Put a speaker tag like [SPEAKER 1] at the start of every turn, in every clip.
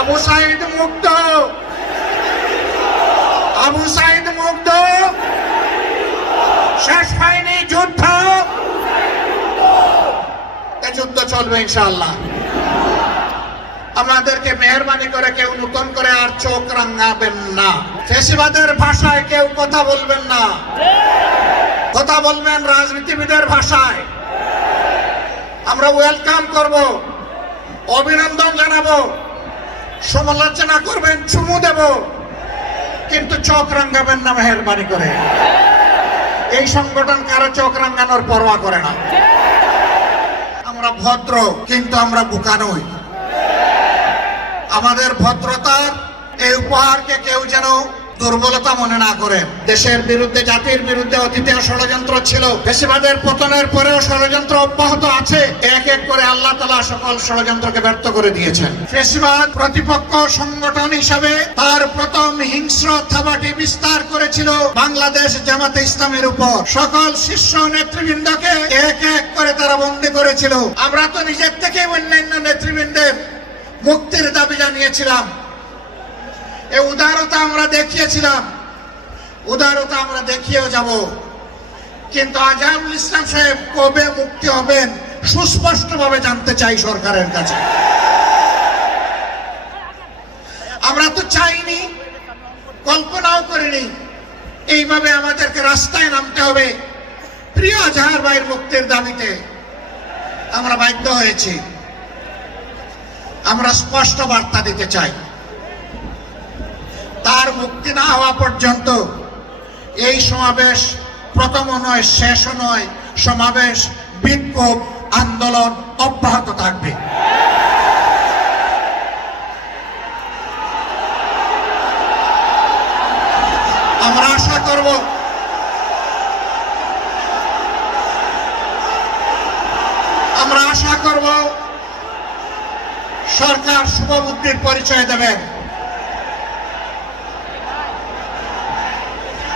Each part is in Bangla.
[SPEAKER 1] আবু সাইদ মুক্ত। আবু সাইদ মুক্ত। শেষ হয়নি যুদ্ধ। যুদ্ধ চলবে ইনশাল্লাহ আমাদেরকে মেহরবানি করে কেউ নতুন করে আর চোখ রাঙাবেন না। ফেসিবাদের ভাষায় কেউ কথা বলবেন না। কথা বলবেন রাজনীতিবিদের ভাষায়। আমরা ওয়েলকাম করব, অভিনন্দন জানাব। সমালোচনা করবেন, চুমু দেব। কিন্তু চোখ রাঙ্গাবেন না মেহরবানি করে। এই সংগঠন কারও চোখ রাঙ্গানোর পরোয়া করে না। আমরা ভদ্র, কিন্তু আমরা বোকা নই। আমাদের ভদ্রতার এই উপহারকে কেউ যেন দুর্বলতা মনে না করেন। দেশের বিরুদ্ধে, জাতির বিরুদ্ধে অতীতে ষড়যন্ত্র ছিল। বেশিরভাগের পতনের পরেও ষড়যন্ত্র অব্যাহত আছে। এক এক করে আল্লাহ তালা সকল ষড়যন্ত্রকে ব্যর্থ করে দিয়েছেন। ফেসিবাদ প্রতিপক্ষ সংগঠন হিসাবে তার প্রথম হিংস্র থাবাটি বিস্তার করেছিল বাংলাদেশ জামাতে ইসলামের উপর। সকল শীর্ষ নেতৃবৃন্দকে এক এক করে তারা বন্দী করেছিল। আমরা তো নিজের থেকে অন্যান্য নেতৃবৃন্দের মুক্তির দাবি জানিয়েছিলাম। এই উদারতা আমরা দেখিয়েছিলাম। উদারতা আমরা দেখিয়েও যাব। কিন্তু আজহারুল ইসলাম সাহেব কবে মুক্তি হবেন সুস্পষ্টভাবে জানতে চাই সরকারের কাছে। আমরা তো চাইনি, কল্পনাও করিনি। এইভাবে আমাদেরকে রাস্তায় নামতে হবে। প্রিয় আজহার ভাইয়ের মুক্তির দাবিতে আমরা বাধ্য হয়েছি। আমরা স্পষ্ট বার্তা দিতে চাই। তার মুক্তি না হওয়া পর্যন্ত এই সমাবেশ প্রথম নয় শেষ নয়, সমাবেশ, বিক্ষোভ, আন্দোলন অব্যাহত থাকবে। আমরা আশা করব আমরা আশা করব সরকার শুভ শুভবুদ্ধির পরিচয় দেবেন।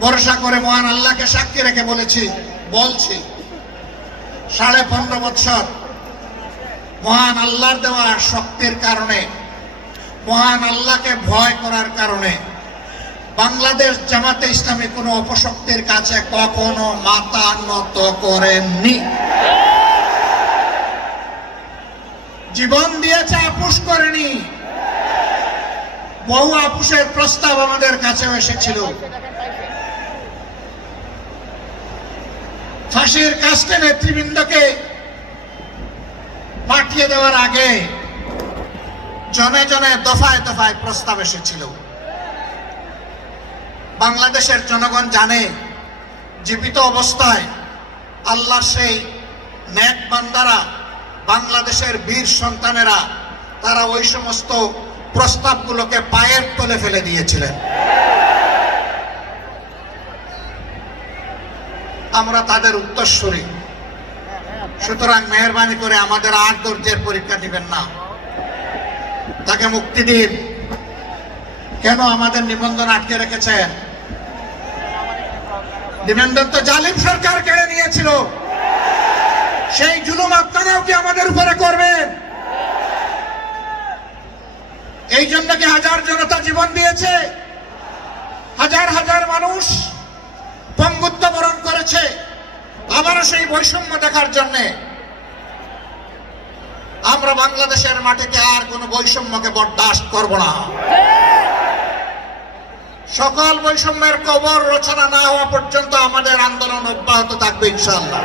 [SPEAKER 1] ভরসা করে মহান আল্লাহকে সাক্ষী রেখে বলেছি, বলছি, সাড়ে পনেরো বছর মহান আল্লাহর দেওয়া শক্তির কারণে, মহান আল্লাহকে ভয় করার কারণে বাংলাদেশ জামাতে ইসলামী কোনো অপশক্তির কাছে কখনো মাথা নত করেননি। জীবন দিয়েছে, আপুস করেনি। বহু আপুসের প্রস্তাব আমাদের কাছেও এসেছিল। ফাঁসির কাস্টে নেতৃবৃন্দকে পাঠিয়ে দেওয়ার আগে জনে জনে দফায় দফায় প্রস্তাব এসেছিল। বাংলাদেশের জনগণ জানে, জীবিত অবস্থায় আল্লাহ সেই ন্যাক বান্দারা, বাংলাদেশের বীর সন্তানেরা, তারা ওই সমস্ত প্রস্তাবগুলোকে পায়ের তলে ফেলে দিয়েছিলেন। আমরা তাদের উত্তরস্বরী সুতরাং মেহরবানি করে আমাদের আর ধৈর্যের পরীক্ষা দিবেন না। তাকে মুক্তি দিন। কেন আমাদের নিবন্ধন আটকে রেখেছেন? নিবন্ধন তো জালিম সরকার কেড়ে নিয়েছিল। সেই জুলুম আপনারাও কি আমাদের উপরে করবেন? এই জন্য কি হাজার জনতা জীবন দিয়েছে? হাজার হাজার মানুষ পঙ্গুত্ব বরণ আবারও সেই বৈষম্য দেখার জন্যে আমরা বাংলাদেশের মাটিতে আর কোনো বৈষম্যকে বরদাস্ত করব না। সকল বৈষম্যের কবর রচনা না হওয়া পর্যন্ত আমাদের আন্দোলন অব্যাহত থাকবে ইনশাল্লাহ